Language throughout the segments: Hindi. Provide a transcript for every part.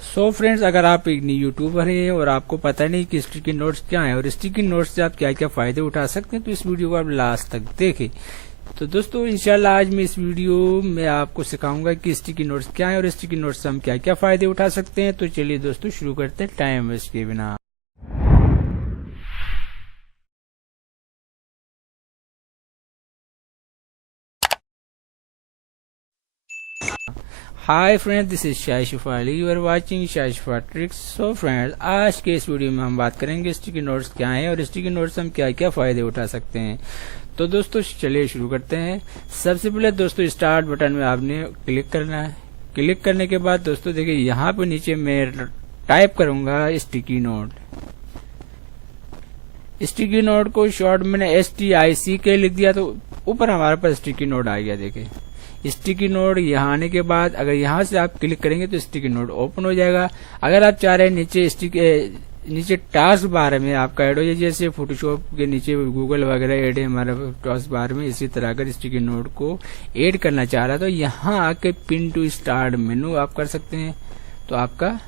सो फ्रेंड्स, अगर आप एक यूट्यूबर हैं और आपको पता नहीं कि स्टिकी नोट्स क्या है और स्टिकी नोट्स से आप क्या क्या फायदे उठा सकते हैं, तो इस वीडियो को आप लास्ट तक देखें। तो दोस्तों, इंशाल्लाह आज मैं इस वीडियो में आपको सिखाऊंगा कि स्टिकी नोट्स क्या है और स्टिकी नोट्स से हम क्या क्या फायदे उठा सकते हैं। तो चलिए दोस्तों शुरू करते हैं टाइम वेस्ट के बिना। Hi friends, this is Shah Shifa Ali, you are watching Shah Shifa tricks. So friends, आज के इस वीडियो में हम बात करेंगे स्टिकी नोट्स क्या है और स्टिकी नोट्स से हम क्या क्या फायदे उठा सकते हैं। तो दोस्तों चलिए शुरू करते हैं। सबसे पहले दोस्तों स्टार्ट बटन में आपने क्लिक करना है। क्लिक करने के बाद दोस्तों देखिए यहाँ पे नीचे मैं टाइप करूंगा स्टिकी नोट। स्टिकी नोट को शॉर्ट मैंने STICK लिख दिया तो ऊपर हमारे पास स्टिकी नोट आ गया। देखिए स्टिकी नोट यहाँ आने के बाद अगर यहाँ से आप क्लिक करेंगे तो स्टिकी नोट ओपन हो जाएगा। अगर आप चाह रहे हैं नीचे टास्क बार में आपका ऐड हो जाए, जैसे फोटोशॉप के नीचे गूगल वगैरह ऐड है हमारा टास्क बार में, इसी तरह अगर स्टिकी नोट को ऐड करना चाह रहा है तो यहाँ आके पिन टू स्टार्ट मेनू आप कर सकते हैं, तो आपका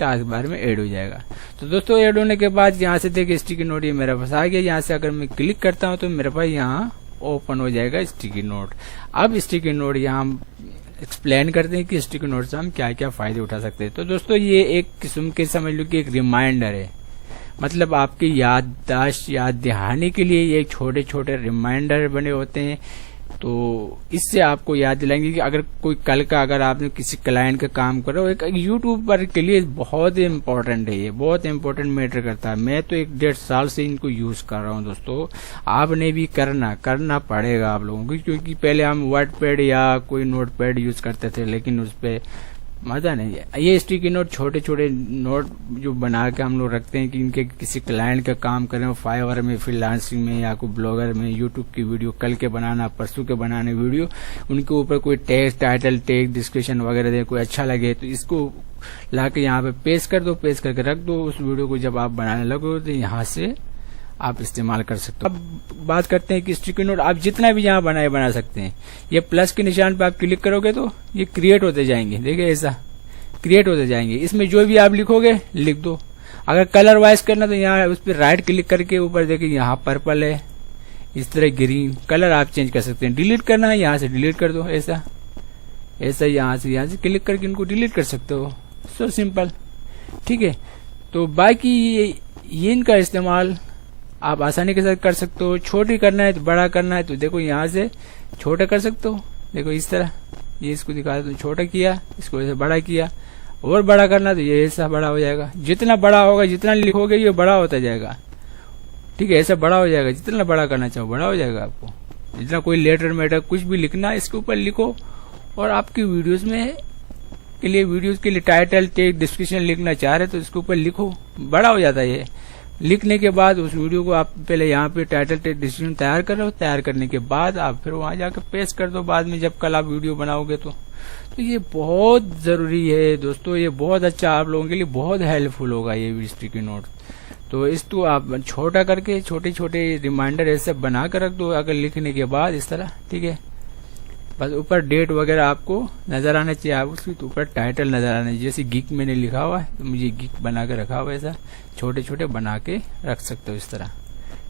टास्क बार में ऐड हो जाएगा। तो दोस्तों ऐड होने के बाद यहाँ से देखिए स्टिकी नोट ये मेरे पास आ गया। यहाँ से अगर मैं क्लिक करता हूँ तो मेरे पास यहाँ ओपन हो जाएगा स्टिकी नोट। अब स्टिकी नोट यहाँ हम एक्सप्लेन करते हैं कि स्टिकी नोट से हम क्या क्या फायदे उठा सकते हैं। तो दोस्तों ये एक किस्म के समझ लो कि एक रिमाइंडर है, मतलब आपकी याददाश्त याद दिलाने के लिए ये छोटे छोटे रिमाइंडर बने होते हैं। तो इससे आपको याद दिलाएंगे कि अगर कोई कल का अगर आपने किसी क्लाइंट का काम करो, एक यूट्यूबर के लिए बहुत इम्पोर्टेंट है, ये बहुत इम्पोर्टेंट मैटर करता है। मैं तो 1-1.5 साल से इनको यूज कर रहा हूँ दोस्तों। आपने भी करना पड़ेगा आप लोगों को, क्योंकि पहले हम वर्ड पैड या कोई नोट पैड यूज करते थे, लेकिन उस पर मजा नहीं है। ये स्टिकी नोट छोटे छोटे नोट जो बना के हम लोग रखते हैं कि इनके किसी क्लाइंट का काम करें, फाइवर में, फ्रीलांसिंग में या कोई ब्लॉगर में, यूट्यूब की वीडियो कल के बनाना, परसों के बनाने वीडियो, उनके ऊपर कोई टेक्स्ट, टाइटल, टेक्स्ट, डिस्क्रिप्शन वगैरह दे, कोई अच्छा लगे तो इसको ला के यहाँ पे पेस्ट कर दो, पेस्ट करके रख दो। उस वीडियो को जब आप बनाने लगो तो यहाँ से आप इस्तेमाल कर सकते हो। अब बात करते हैं कि स्टिकी नोट आप जितना भी यहाँ बना सकते हैं। ये प्लस के निशान पे आप क्लिक करोगे तो ये क्रिएट होते जाएंगे। देखिए ऐसा क्रिएट होते जाएंगे। इसमें जो भी आप लिखोगे लिख दो। अगर कलर वाइज करना तो यहाँ उस पर राइट क्लिक करके ऊपर देखिए यहाँ पर्पल है, इस तरह ग्रीन कलर आप चेंज कर सकते हैं। डिलीट करना है यहाँ से डिलीट कर दो, ऐसा यहाँ से क्लिक करके इनको डिलीट कर सकते हो। सो सिंपल, ठीक है। तो बाकी ये इनका इस्तेमाल आप आसानी के साथ कर सकते हो। छोटी करना है तो बड़ा करना है तो देखो यहाँ से छोटा कर सकते हो। देखो इस तरह ये इसको दिखा दो, छोटा किया, इसको ऐसे बड़ा किया, और बड़ा करना तो ये ऐसा बड़ा हो जाएगा। जितना बड़ा होगा, जितना लिखोगे ये बड़ा होता जाएगा, ठीक है, ऐसा बड़ा हो जाएगा। जितना बड़ा करना चाहो बड़ा हो जाएगा आपको। जितना कोई लेटर मेटर कुछ भी लिखना इसके ऊपर लिखो, और आपकी वीडियोज के लिए टाइटल, टेक्स्ट, डिस्क्रिप्शन लिखना चाह रहे तो इसके ऊपर लिखो, बड़ा हो जाता है ये। लिखने के बाद उस वीडियो को आप पहले यहाँ पे टाइटल, टेक्स्ट, डिस्क्रिप्शन तैयार करो। तैयार करने के बाद आप फिर वहां जाकर पेस्ट कर दो बाद में, जब कल आप वीडियो बनाओगे तो ये बहुत जरूरी है दोस्तों। ये बहुत अच्छा आप लोगों के लिए बहुत हेल्पफुल होगा ये स्टिकी नोट। तो इसको आप छोटा करके छोटे छोटे रिमाइंडर ऐसे बना कर रख दो अगर लिखने के बाद इस तरह, ठीक है। बस ऊपर डेट वगैरह आपको नजर आना चाहिए, आप उसके तो ऊपर टाइटल नजर आना चाहिए। जैसे गिक मैंने लिखा हुआ है तो मुझे गिक बना के रखा हुआ है, ऐसा छोटे छोटे बना के रख सकते हो इस तरह,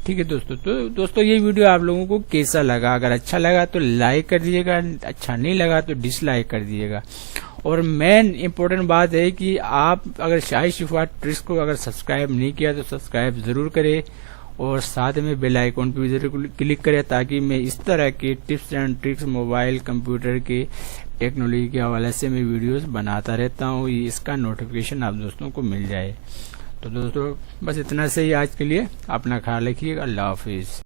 ठीक है दोस्तों। तो दोस्तों ये वीडियो आप लोगों को कैसा लगा? अगर अच्छा लगा तो लाइक कर दीजिएगा, अच्छा नहीं लगा तो डिसलाइक कर दीजिएगा। और मेन इम्पोर्टेंट बात है कि आप अगर शाह शिफा ट्रिक्स को अगर सब्सक्राइब नहीं किया तो सब्सक्राइब जरूर करें, और साथ में बेल आइकॉन पर भी जरूर क्लिक करें, ताकि मैं इस तरह के tips and tricks mobile computer के टेक्नोलॉजी के हवाले से मैं वीडियोस बनाता रहता हूँ, इसका नोटिफिकेशन आप दोस्तों को मिल जाए। तो दोस्तों बस इतना से ही आज के लिए। अपना ख्याल रखिएगा। अल्लाह हाफिज।